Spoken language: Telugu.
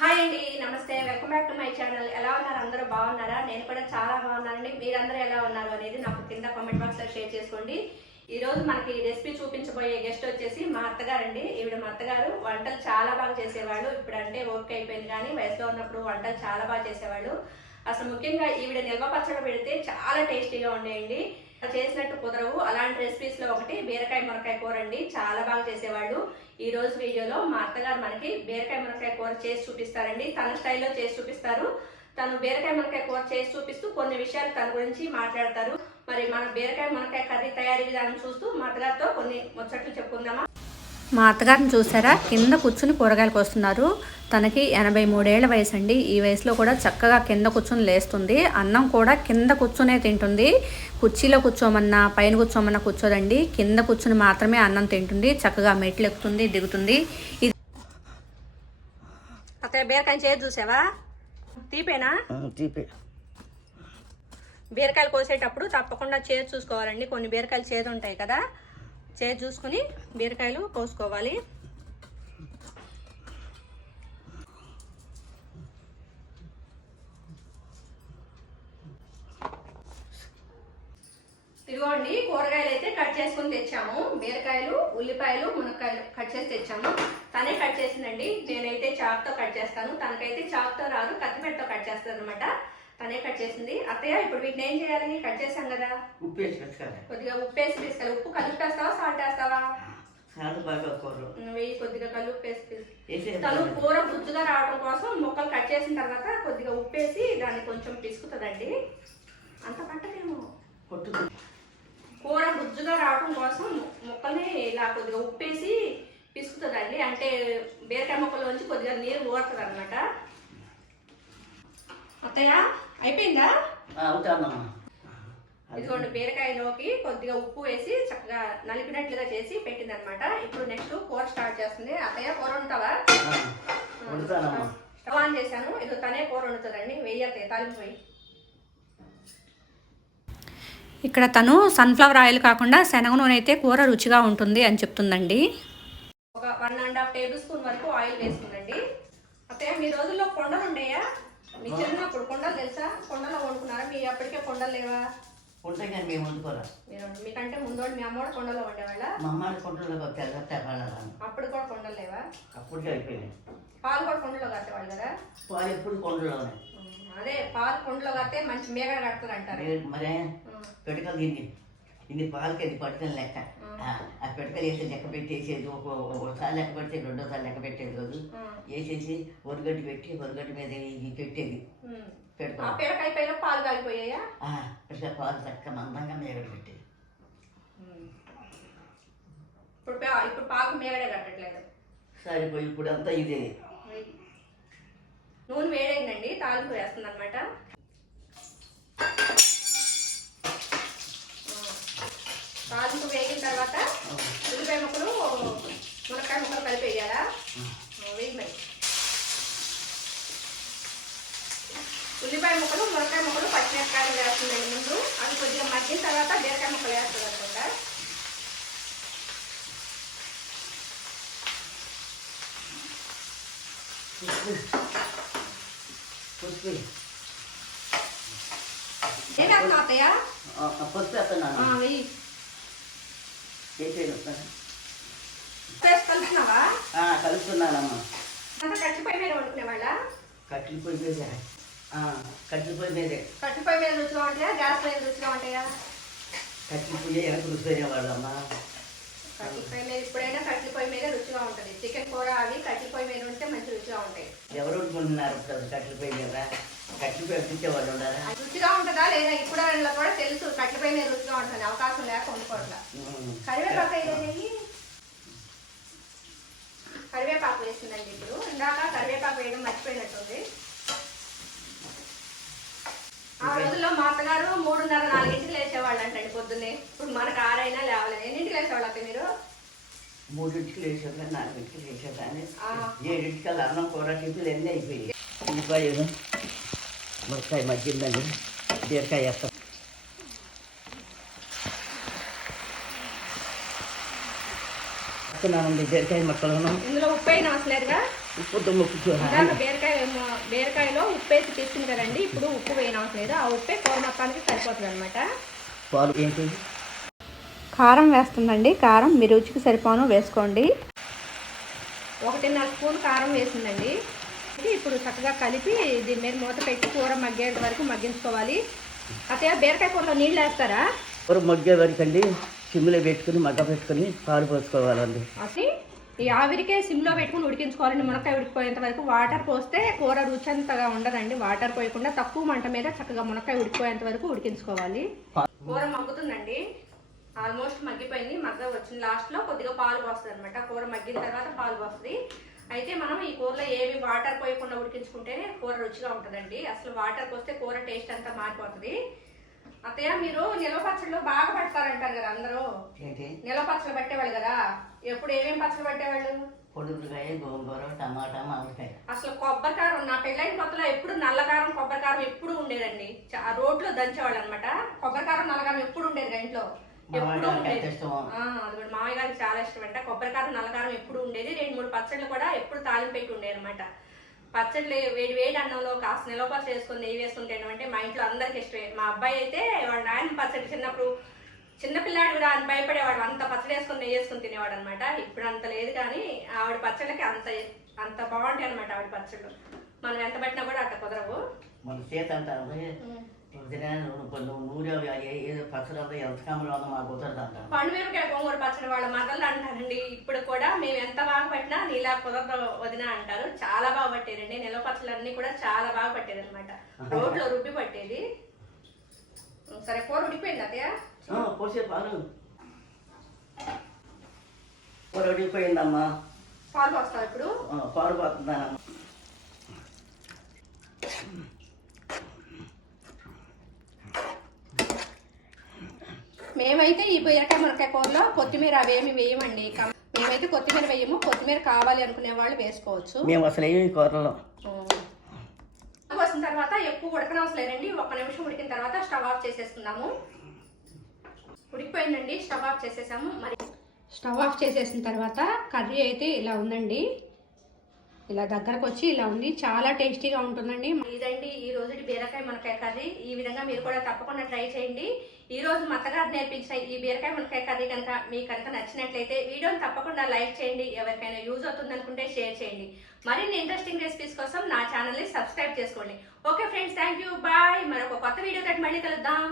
హాయ్ అండి నమస్తే. Welcome back to my channel ఎలా ఉన్నారు? అందరూ బాగున్నారా? నేను కూడా చాలా బాగున్నానండి. మీరందరూ ఎలా ఉన్నారు అనేది నాకు కింద కామెంట్ బాక్స్లో షేర్ చేసుకోండి. ఈరోజు మనకి రెసిపీ చూపించబోయే గెస్ట్ వచ్చేసి మా అత్తగారండి. ఈవిడ మా అత్తగారు వంటలు చాలా బాగా చేసేవాళ్ళు. ఇప్పుడు అంటే ఓపిక అయిపోయింది కానీ వయసులో ఉన్నప్పుడు వంటలు చాలా బాగా చేసేవాళ్ళు. అసలు ముఖ్యంగా ఈవిడ నిల్వ పచ్చడి పెడితే చాలా టేస్టీగా ఉండేయండి. చేసినట్టు కుదరవు. అలాంటి రెసిపీస్లో ఒకటి బీరకాయ మునకాయ కూర అండి. చాలా బాగా చేసేవాళ్ళు. ఈ రోజు వీడియోలో మా అత్తగారు మనకి బీరకాయ మునకాయ కూర చేసి చూపిస్తారండి. తన స్టైల్లో చేసి చూపిస్తారు. తను బీరకాయ మునకాయ కూర చేసి చూపిస్తూ కొన్ని విషయాలు తన గురించి మాట్లాడతారు. మరి మన బీరకాయ మునకాయ కర్రీ తయారీ విధానం చూస్తూ మా అత్తగారితో కొన్ని ముచ్చట్లు చెప్పుకుందామా? మా అత్తగారిని చూసారా? కింద కూర్చుని కూరగాయలు కోస్తున్నారు. తనకి ఎనభై మూడేళ్ళ వయసు అండి ఈ వయసులో కూడా చక్కగా కింద కూర్చుని లేస్తుంది. అన్నం కూడా కింద కూర్చునే తింటుంది. కుర్చీలో కూర్చోమన్నా పైన కూర్చోమన్నా కూర్చోదండి. కింద కూర్చుని మాత్రమే అన్నం తింటుంది. చక్కగా మెట్లు ఎక్కుతుంది దిగుతుంది. ఇది అత్తయ్య బీరకాయ చేసి చూసావా? తీపేనా? తీపి. బీరకాయలు కోసేటప్పుడు తప్పకుండా చేదు చూసుకోవాలండి. కొన్ని బీరకాయలు చేదు ఉంటాయి కదా. చే చూసుకుని బీరకాయలు కోసుకోవాలి. ఇదిగోండి కూరగాయలు అయితే కట్ చేసుకుని తెచ్చాము. బీరకాయలు ఉల్లిపాయలు మునక్కాయలు కట్ చేసి తెచ్చాము. తనే కట్ చేసిందండి. నేనైతే చాక్తో కట్ చేస్తాను. తనకైతే చాక్తో రాదు కత్తిపెట్టతో కట్ చేస్తాను అనమాట తనే కట్ చేసింది. అత్తయ్య ఇప్పుడు వీటిని ఏం చేయాలి? కట్ చేసాం కదా. ఉప్పు వేసి పెట్టుకోవాలి. కొద్దిగా ఉప్పు వేసి తీసుకెళ్ళి ఉప్పు కలిపేస్తావా సాల్ట్ వేస్తావా? సాల్ట్ బాగా కూర ఉమ్, వెయ్యి కొద్దిగా కలుపు వేసి తను కూర గుజ్జుగా రావడం కోసం ముక్కలు కట్ చేసిన తర్వాత కొద్దిగా ఉప్పు వేసి దాన్ని కొంచెం పిసుకుతుందండి. అంత పట్టదేమో. కొట్టు కూర గుజ్జుగా రావడం కోసం ముక్కల్ని ఇలా కొద్దిగా ఉప్పేసి పిసుకుతుందండి. అంటే బీరకాయ ముక్కలోంచి కొద్దిగా నీరు ఊరుతుంది అనమాట అత్తయ్య అయిపోయిందా? అవుతానమ్మా ఇదిగోండి బీరకాయలోకి కొద్దిగా ఉప్పు వేసి చక్కగా నలిపినట్లుగా చేసి పెట్టింది అనమాట ఇప్పుడు నెక్స్ట్ కూర స్టార్ట్ చేస్తుంది. అత్తయ్య కూర వండుతావా? వండుతానమ్మా. స్టవ్ ఆన్ చేశాను. ఇది తనే కూర వండుతుందండి. వెయ్యి అత్తయ్య తాలింపు వెయ్యి ఇక్కడ తను సన్ఫ్లవర్ ఆయిల్ కాకుండా శనగ నూనె అయితే కూర రుచిగా ఉంటుంది అని చెప్తుందండి. ఒక one and half tablespoon వరకు ఆయిల్ వేసుకుందండి అత్తయ్య మీ రోజుల్లో కొండలు ఉండేయా మీ చిన్నప్పుడు కొండలు తెలుసా? కొండలో వండుకున్నారా? మీ అప్పటికే కొండలు లేవా? ఉంటే కానీ మేము వండుకోరా? మీరు మీకంటే ముందు మీ కూడా కొండలో వండేవాళ్ళ? మా అమ్మ కొంటలో తెల్ల తెప్పాలని అప్పుడు కూడా కొండలు లేవా? అప్పటికే అయిపోయినాయి. పాలు కూడా కొండలో కట్టేవాళ్ళు కదా? పాలు ఎప్పుడు కొండలోనే. అదే పాలు కొండలో కడితే మంచి మేగడ కడతారు అంటారు మరి- మరే పెట్టుకలు తింది ఇన్ని పాలకి అది పట్టుకొని లెక్క. ఆ, ఆ పెట్టుకలు వేసి లెక్క పెట్టేసేది ఒక ఒకసారి లెక్క పెడితే రెండోసారి లెక్క పెట్టేది రోజు వేసేసి ఒరిగడ్డి పెట్టి ఒరిగడ్డి మీద ఇది పెట్టేది. పీడకాయ పైన పాలు కాలిపోయాయా ఇట్లా పాలు చక్క మందంగా మేగడ పెట్టేది. ఇప్పుడు ఇప్పుడు పాలకు మేగడే కట్టట్లేదు. సరిపోయి ఇప్పుడు అంతా ఇదే నూనె వేడైందండి తాలింపు వేస్తుంది అనమాట తాలింపు వేగిన తర్వాత ఉల్లిపాయ ముక్కలు మునక్కాయ ముక్కలు కలిపి వేయాలా వేయి మరి. ఉల్లిపాయ ముక్కలు మునక్కాయ ముక్కలు పచ్చిమిరపకాయలు వేస్తుందండి ముందు అది కొద్దిగా మగ్గిన తర్వాత బీరకాయ ముక్కలు వేస్తుంది అనుకుంటా. పసుపు. ఏం వేస్తున్నావు అత్తయ్య? పసుపు వేస్తున్నాను. వేసేది పేస్ట్ కలుపుతున్నావా కలుపుతున్నానమ్మా కట్టిపోయి మీద వండుకునే వాళ్ళ? కట్టెల పొయ్యి మీదే. కట్టెల పొయ్యి మీదే. కట్టిపోయి మీద రుచిగా ఉంటాయా గ్యాస్ మీద రుచిగా ఉంటాయా కట్టెల పొయ్యి వెనక రుచిపోయేవాళ్ళమ్మా కట్టెల పొయ్యి మీద ఇప్పుడైనా కట్టెల పొయ్యి మీద రుచిగా ఉంటుంది. చికెన్ కూర అవి కట్టెల పొయ్యి మీద ఉంటే మంచి రుచిగా ఉంటాయి. ఎవరు వండుకుంటున్నారు కట్టెల పొయ్యి మీద? రుచిగా ఉంటుందా లేదా? ఇప్పుడు వాళ్ళ కూడా తెలుసు. మీద రుచిగా ఉంటుంది అవకాశం లేక వండుకోవట్లా. కరివేపాకు వేయండి కరివేపాకు వేస్తుందండి ఇప్పుడు. ఇందాక కరివేపాకు వేయడం మర్చిపోయినట్టుంది. ఆ రోజుల్లో మా అత్తగారు మూడున్నర నాలుగింటికి లేచేవాళ్ళు అంటండి పొద్దున్నే. ఇప్పుడు మనకు ఆరైనా లేవలేదు. ఎన్నింటికి లేచేవాళ్ళు అక్క మీరు? మూడింటికి లేచేదా నాలుగింటికి లేచేదా అని. ఆ. ఏడింటికల్లా అన్నం కూర టిఫిన్లు అన్నీ అయిపోయాయి. మురకాయ మగ్గిందండి బీరకాయ వేస్తాం వేస్తున్నానండి బీరకాయ ముక్కలను ఇందులో ఉప్పు అయినా అవసలేదుగా ఉప్పు తుమ్ము ఇందాక బీరకాయ బీరకాయలో ఉప్పు వేసి తెచ్చింది కదండి ఇప్పుడు ఉప్పు వేయనవట్లేదు ఆ ఉప్పే కూర మొత్తానికి సరిపోతుంది అనమాట పాలు ఏంటి కారం వేస్తుందండి. కారం మీ రుచికి సరిపోను వేసుకోండి. ఒకటిన్నర స్పూన్ కారం వేసిందండి. ఇది ఇప్పుడు చక్కగా కలిపి దీని మీద మూత పెట్టి కూర మగ్గేంత వరకు మగ్గించుకోవాలి. అతే బీరకాయ కూరలో నీళ్ళు వేస్తారా? కూర మగ్గే వరకు అండి. సిమ్లో పెట్టుకుని మగ్గ పెట్టుకుని పాలు పోసుకోవాలండి. అది ఈ ఆవిరికే సిమ్లో పెట్టుకుని ఉడికించుకోవాలండి. మునక్కాయ ఉడికిపోయేంత వరకు వాటర్ పోస్తే కూర రుచి అంతగా ఉండదండి. వాటర్ పోయకుండా తక్కువ మంట మీద చక్కగా మునక్కాయ ఉడికిపోయేంత వరకు ఉడికించుకోవాలి. కూర మగ్గుతుందండి. ఆల్మోస్ట్ మగ్గిపోయింది. మగ్గ వచ్చింది. లాస్ట్లో కొద్దిగా పాలు పోస్తుంది అనమాట కూర మగ్గిన తర్వాత పాలు పోస్తుంది. అయితే మనం ఈ కూరలో ఏవి వాటర్ పోయకుండా ఉడికించుకుంటేనే కూర రుచిగా ఉంటుందండి. అసలు వాటర్ పోస్తే కూర టేస్ట్ అంతా మారిపోతుంది. అత్తయ్య మీరు నిల్వ పచ్చళ్ళు బాగా పడతారంటారు కదా అందరూ. నిల్వ పచ్చళ్ళు పట్టేవాళ్ళు కదా. ఎప్పుడు ఏమేమి పచ్చళ్ళు పట్టేవాళ్ళు? పొడుగుకాయ గోంగూర టమాటా మామిడికాయ. అసలు కొబ్బరి కారం నా పెళ్ళైన కొత్తలో ఎప్పుడు నల్ల కారం కొబ్బరి కారం ఎప్పుడు ఉండేదండి. రోడ్లో దంచేవాళ్ళు అనమాట కొబ్బరి కారం నల్ల కారం ఎప్పుడు ఉండేది ఇంట్లో? ఎప్పుడు ఉండేది? గారికి చాలా ఇష్టం అంట కొబ్బరి కారం నల్ల కారం ఎప్పుడు ఉండేది. రెండు మూడు పచ్చళ్ళు కూడా ఎప్పుడు తాలింపు పెట్టి ఉండేది అనమాట పచ్చళ్ళు వేడి వేడి అన్నంలో కాస్త నిలవ పచ్చడి వేసుకొని నెయ్యి తినడం అంటే మా ఇంట్లో అందరికి ఇష్టమే. మా అబ్బాయి అయితే వాళ్ళ నాయన పచ్చడి చిన్నప్పుడు చిన్నపిల్లాడు కూడా అని భయపడేవాడు. అంత పచ్చడి వేసుకొని నెయ్యి వేసుకొని తినేవాడు అనమాట ఇప్పుడు అంత లేదు కానీ ఆవిడ పచ్చళ్ళకి అంత అంత బాగుంటాయి అనమాట ఆవిడ పచ్చళ్ళు. మనం ఎంత పట్టినా కూడా అట్ట కుదరవు. మన చేత అంటారు కొన్ని నూనె ఏ- ఏదో పచ్చడి అంతా ఎంత కమ్మలు ఉందో మాకు కుదరదు అంటారు. పండు మిరపకాయ గోంగూర పచ్చడి వాళ్ళ మదలు అంటారండి. ఇప్పుడు కూడా మేము ఎంత బాగా పట్టినా నీలా కుదరదు వదిన అంటారు. చాలా బాగా పట్టేదండి నిలవ పచ్చళ్ళు అన్ని కూడా చాలా బాగా పట్టేది అనమాట రోడ్లో రుబ్బి పట్టేది. సరే కూర ఉడిపోయింది పోసే పాలు. కూర ఉడికిపోయిందమ్మా. పాలు పోస్తాం ఇప్పుడు? పాలు పోతుందానమ్మా మేమైతే ఈ బీరకాయ మునక్కాయ కూరలో కొత్తిమీర అవేమి వేయమండి. మేమైతే కొత్తిమీర వేయము. కొత్తిమీర కావాలి అనుకునే వాళ్ళు వేసుకోవచ్చు. మేము అసలు ఏమి కూరలో. వచ్చిన తర్వాత ఎక్కువ ఉడకనవసరం లేదండి. ఒక నిమిషం ఉడికిన తర్వాత స్టవ్ ఆఫ్ చేసేసుకుందాము. ఉడికిపోయిందండి. స్టవ్ ఆఫ్ చేసేసాము. మరి స్టవ్ ఆఫ్ చేసేసిన తర్వాత కర్రీ అయితే ఇలా ఉందండి. ఇలా దగ్గరకు వచ్చి ఇలా ఉంది. చాలా టేస్టీగా ఉంటుందండి. ఇదండి ఈ రోజు బీరకాయ మునక్కాయ కర్రీ. ఈ విధంగా మీరు కూడా తప్పకుండా ట్రై చేయండి. ఈ రోజు మా అత్తగారు నేర్పించిన ఈ బీరకాయ మునకాయ కర్రీ కనుక మీకు కనుక నచ్చినట్లయితే వీడియోని తప్పకుండా లైక్ చేయండి. ఎవరికైనా యూజ్ అవుతుంది అనుకుంటే షేర్ చేయండి. మరిన్ని ఇంట్రెస్టింగ్ రెసిపీస్ కోసం నా ఛానల్ని సబ్స్క్రైబ్ చేసుకోండి. Okay friends thank you bye మరొక కొత్త వీడియో తోటి మళ్ళీ కలుద్దాం.